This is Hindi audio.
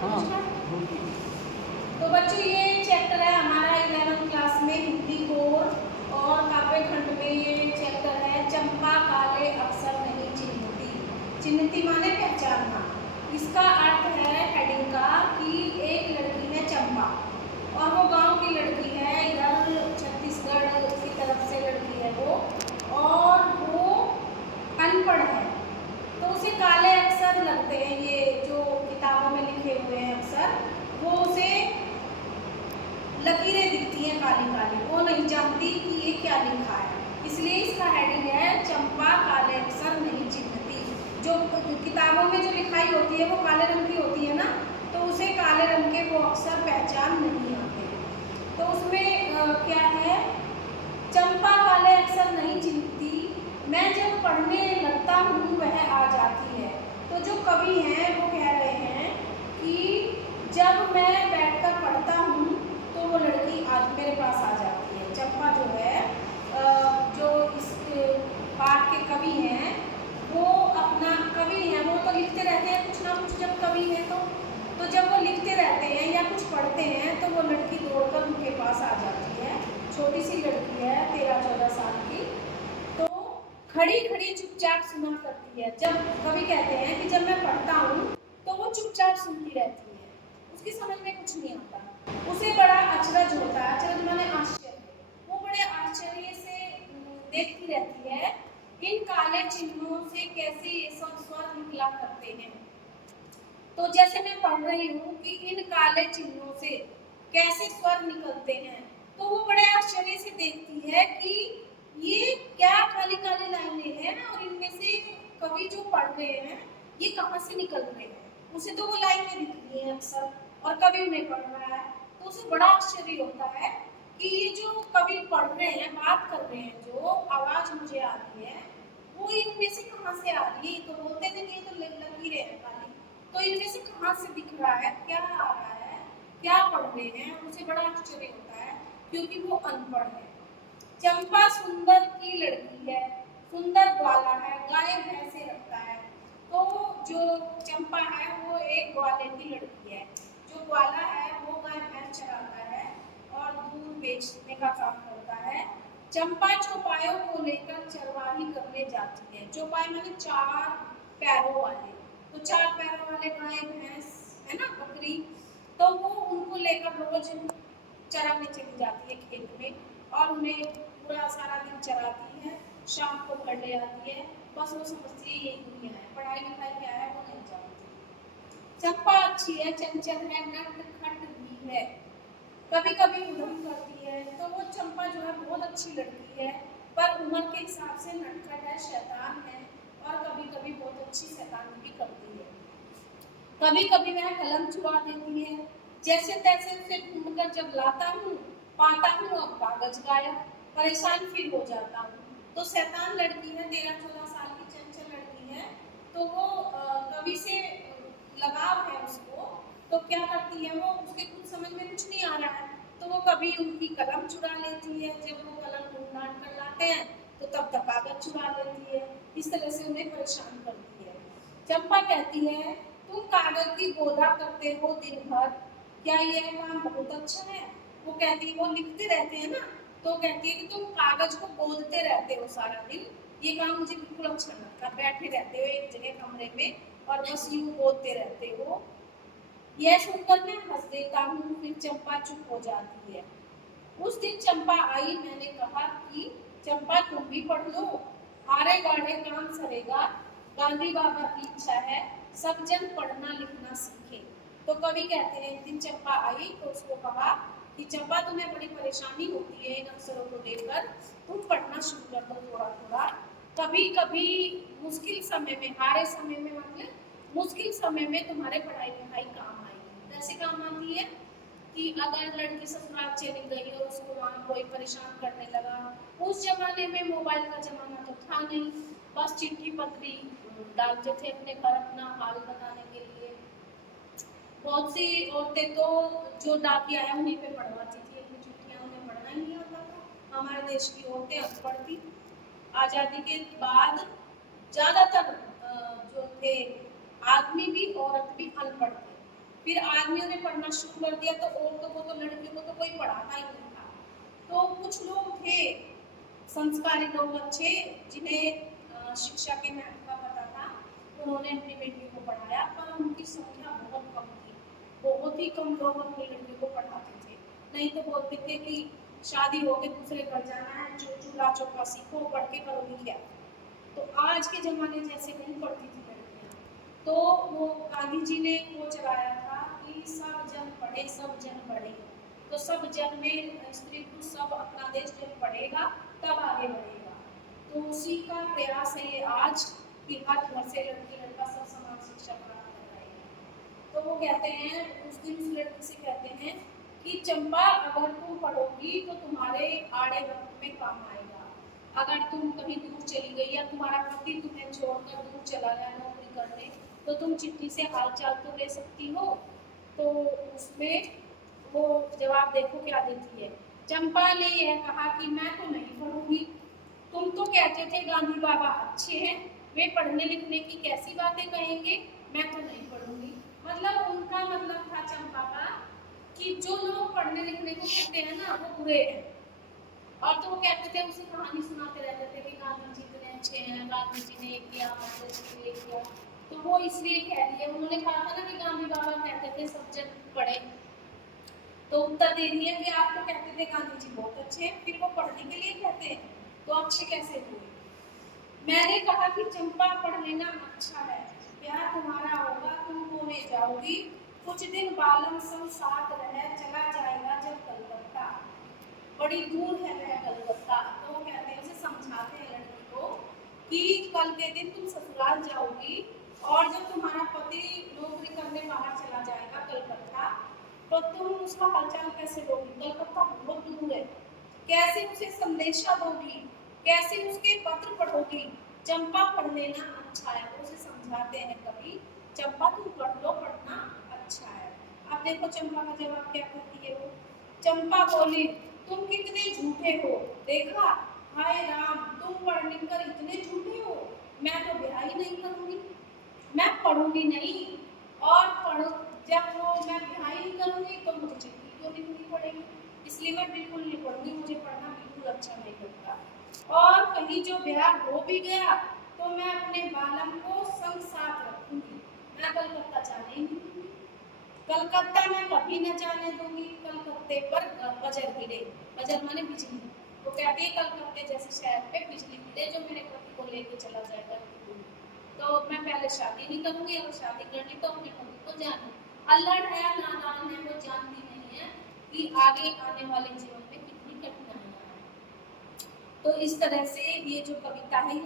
हाँ। तो बच्चों ये चैप्टर है हमारा 11th क्लास में हिंदी कोर और काव्य खंड में ये चैप्टर है चंपा काले अक्षर नहीं चिन्हती। चिन्हती माने पहचानना। इसका अर्थ है हेडिंग का कि एक लड़की है चंपा और वो गांव की लड़की है, इधर छत्तीसगढ़ की तरफ से लड़की है वो, और वो अनपढ़ है तो उसे काले अक्षर लगते हैं, ये जो किताबों में लिखे हुए हैं अक्षर, वो उसे लकीरें दिखती हैं काली काली, वो नहीं जानती कि ये क्या लिखा है। इसलिए इसका हेडिंग है चंपा काले अक्षर नहीं चिन्हती। जो किताबों में जो लिखाई होती है वो काले रंग की होती है ना, तो उसे काले रंग के वो अक्षर पहचान नहीं आते। तो उसमें क्या है, चंपा काले अक्षर नहीं चिन्हती, मैं जब पढ़ने लगता हूँ वह आ जाती है। तो जो कवि हैं वो कह रहे हैं कि जब मैं बैठकर पढ़ता हूँ तो वो लड़की आज मेरे पास आ जाती है। चंपा जो है, जो इस पाठ के कवि हैं, वो अपना कवि हैं, वो तो लिखते रहते हैं कुछ ना कुछ जब कवि हैं तो जब वो लिखते रहते हैं या कुछ पढ़ते हैं तो वो लड़की दौड़कर उनके पास आ जाती है। छोटी सी लड़की है, 13-14 साल की, तो खड़ी खड़ी चुपचाप सुना करती है। जब कवि कहते हैं कि जब मैं पढ़ता हूँ तो वो चुपचाप सुनती रहती है, उसकी समझ में कुछ नहीं आता, उसे बड़ा अचरज होता है। अचरज माने आश्चर्य, वो बड़े आश्चर्य से देखती रहती है इन काले चिन्हों से कैसे ये सब स्वर निकला करते हैं। तो जैसे मैं पढ़ रही हूँ कि इन काले चिन्हों से कैसे स्वर निकलते हैं, तो वो बड़े आश्चर्य से देखती है कि ये क्या काली काली लाइनें हैं और इनमें से कवि जो पढ़ रहे हैं ये कहाँ से निकल रहे हैं। उसे तो वो लाइनें दिख रही हैं अक्सर और कवि उन्हें पढ़ रहा है, तो उसे बड़ा आश्चर्य होता है कि ये जो कवि पढ़ रहे हैं, बात कर रहे हैं, जो आवाज मुझे आ रही है वो इनमें से कहाँ से आ रही है। तो बोलते थे ये तो लगी रहे हैं काली, तो इनमें से कहाँ से दिख रहा है, क्या आ रहा है, क्या पढ़ रहे हैं। उसे बड़ा आश्चर्य होता है क्योंकि वो अनपढ़ है। चंपा सुंदर की लड़की है, सुंदर ग्वाला है, गाय भैंसे रखता है। तो जो चंपा है वो एक ग्वाले की लड़की है। जो ग्वाला है वो गाय भैंस चराता है और दूध बेचने का काम करता है। चंपा चौपायों को लेकर चरवाही करने जाती है। चौपाई माने 4 पैरों वाले, तो 4 पैरों वाले गाय भैंस है ना, बकरी, तो वो उनको लेकर रोज चराने चली जाती है खेत में और उन्हें पूरा सारा दिन चराती है, शाम को घर ले आती है। बस वो समझती है यही दुनिया है, पढ़ाई लिखाई क्या है वो नहीं जानती। चंपा अच्छी है, चंचल है, नटखट भी है, कभी कभी उधम करती है। तो वो चंपा जो है बहुत अच्छी लड़की है, पर उम्र के हिसाब से नटखट है, शैतान है और कभी कभी बहुत अच्छी शैतानी भी करती है। कभी कभी वह कलम चुरा देती है, जैसे तैसे उसे ढूंढकर जब लाता हूँ पाता हूँ अब कागज गायब, परेशान फिर हो जाता हूँ। तो शैतान लड़की है, 13-14 साल की चंचल लड़की है, तो वो कवि से लगाव है उसको, तो क्या करती है वो, उसके कुछ समझ में कुछ नहीं आ रहा है तो वो कभी उनकी कलम चुरा लेती है, जब वो कलम ढूंढ ढांढ कर लाते हैं तो तब तक कागज चुरा लेती है। इस तरह से उन्हें परेशान करती है। चंपा कहती है तुम कागज की गोदा करते हो दिन भर, क्या यह काम बहुत अच्छा है। वो कहती है, वो लिखते रहते हैं ना, तो कहती है कि तुम कागज को गोदते रहते हो सारा दिन, ये काम मुझे बिल्कुल अच्छा नहीं लगता। बैठे रहते हो एक जगह कमरे में और बस यूं गोदते रहते हो। यह सुनकर मैं हंस देता हूँ, फिर चंपा चुप हो जाती है। उस दिन चंपा आई, मैंने कहा कि चंपा तुम भी पढ़ लो, हारे गाढ़े काम सरेगा, गांधी बाबा की इच्छा है सब जन पढ़ना लिखना सीखे। तो कवि कहते हैं एक दिन चंपा आई तो उसको कहा कि चंपा तुम्हें बड़ी परेशानी होती है इन अक्षरों को लेकर, तुम पढ़ना शुरू कर दो थोड़ा थोड़ा। कभी कभी मुश्किल समय में, हारे समय में मतलब मुश्किल समय में तुम्हारे पढ़ाई लिखाई काम आएगी। कैसे काम आती है कि अगर लड़की ससुराल चली गई और उसको वहाँ कोई परेशान करने लगा, उस जमाने में मोबाइल का जमाना तो था नहीं, बस चिट्ठी पत्री डालते थे अपने घर अपना हाल बताने के लिए। बहुत सी औरतें तो जो डाकिया है उन्हीं पे पढ़वाती थी अपनी चिट्ठियाँ, उन्हें पढ़ना ही नहीं आता था। हमारे देश की औरतें अनपढ़ थी। आज़ादी के बाद ज़्यादातर जो थे आदमी भी औरत भी अनपढ़ थे। फिर आदमियों ने पढ़ना शुरू कर दिया, तो औरतों को तो लड़कियों को तो कोई पढ़ाता ही नहीं था। तो कुछ लोग थे संस्कारी लोग अच्छे, जिन्हें शिक्षा के महत्व का पता था, उन्होंने अपनी बेटियों को पढ़ाया, पर उनकी संख्या बहुत कम थी। बहुत ही कम लोग अपनी लड़कियों को पढ़ाते थे। नहीं तो बोलते थे कि शादी हो के दूसरे घर जाना है, चूल्हा चौका सीखो, पढ़ के करोगी क्या। तो आज के जमाने जैसे नहीं पढ़ती थी लड़कियां। तो वो गांधी जी ने वो चलाया था कि सब जन पढ़े सब जन बढ़े। तो सब जन में स्त्री पुरुष सब अपना देश जब पढ़ेगा तब आगे बढ़ेगा। तो उसी का प्रयास है ये आज कि हर घर से लड़की लड़का सब समान शिक्षा प्राप्त कर रहे हैं। तो वो कहते हैं, उस दिन उस लड़की से कहते हैं कि चंपा, अगर तुम पढ़ोगी तो तुम्हारे आड़े वक्त में काम आएगा। अगर तुम कहीं दूर चली गई या तुम्हारा पति तुम्हें छोड़कर दूर चला गया नौकरी करने, तो तुम चिट्ठी से हालचाल तो ले सकती हो। तो उसमें वो जवाब देखो क्या देती है। चंपा ने यह कहा कि मैं तो नहीं पढ़ूंगी। तुम तो कहते थे गांधी बाबा अच्छे हैं, वे पढ़ने लिखने की कैसी बातें कहेंगे, मैं तो नहीं पढ़ूंगी। मतलब उनका मतलब था चंपा का कि जो लोग पढ़ने लिखने को कहते हैं ना, वो बुरे हैं। और तो वो कहते थे, उसे कहानी सुनाते रहते थे कि गांधी जी इतने अच्छे हैं, गांधी जी ने ये किया, कांग्रेस ने ये किया। तो वो इसलिए कह दिए, उन्होंने कहा था ना कि गांधी बाबा कहते थे सब जन पढ़े। तो उत्तर दे दिए कि आप तो कहते थे गांधी जी बहुत अच्छे हैं, फिर वो पढ़ने के लिए कहते हैं, तो अच्छे कैसे हुए। मैंने कहा कि चंपा, पढ़ लेना अच्छा है, प्यार तुम्हारा होगा, तुम होने जाओगी, कुछ दिन बालम संग साथ रह, चला जाएगा जब कलकत्ता, बड़ी दूर है वह कलकत्ता। तो वो कहते हैं, उसे समझाते हैं लड़की को कि कल के दिन तुम ससुराल जाओगी, और जब तुम्हारा पति नौकरी करने बाहर चला जाएगा कलकत्ता, तो तुम उसका हालचाल कैसे दोगी, कलकत्ता बहुत दूर है, कैसे उसे संदेशा दोगी, कैसे उसके पत्र पढ़ोगी। चंपा, पढ़ लेना अच्छा है। तो उसे समझाते हैं कभी, चंपा तुम पढ़ लो, पढ़ना अच्छा है। अब देखो चंपा का जवाब क्या कहती है वो। चंपा बोली, तुम कितने झूठे हो, देखा, हाय राम, तुम पढ़ लिख कर इतने झूठे हो, मैं तो ब्याह ही नहीं करूंगी, मैं पढ़ूंगी नहीं, और पढ़ो, जब वो मैं ब्याह ही नहीं करूंगी तो मुझे चिट्ठी क्यों लिखनी पड़ेगी, इसलिए मैं बिल्कुल नहीं पढ़ूंगी, मुझे पढ़ना बिल्कुल अच्छा नहीं लगता। और कहीं जो ब्याह हो भी गया तो मैं अपने बालम को संग साथ रखूंगी, मैं कलकत्ता जाने ही नहीं दूंगी, कलकत्ता मैं कभी न जाने दूंगी, कलकत्ते पर बजर गिरे, बजर माने बिजली। वो कहती है कलकत्ते जैसे शहर पे बिजली गिरे जो मेरे पति को लेके चला जाएगा, तो मैं पहले शादी नहीं करूंगी, अगर शादी करनी तो अपने पति को जाने। अल्लाह है नादान है, वो जानती नहीं है कि आगे आने वाले जीवन में कितनी कठिनाइयां हैं। तो इस तरह से ये जो कविता है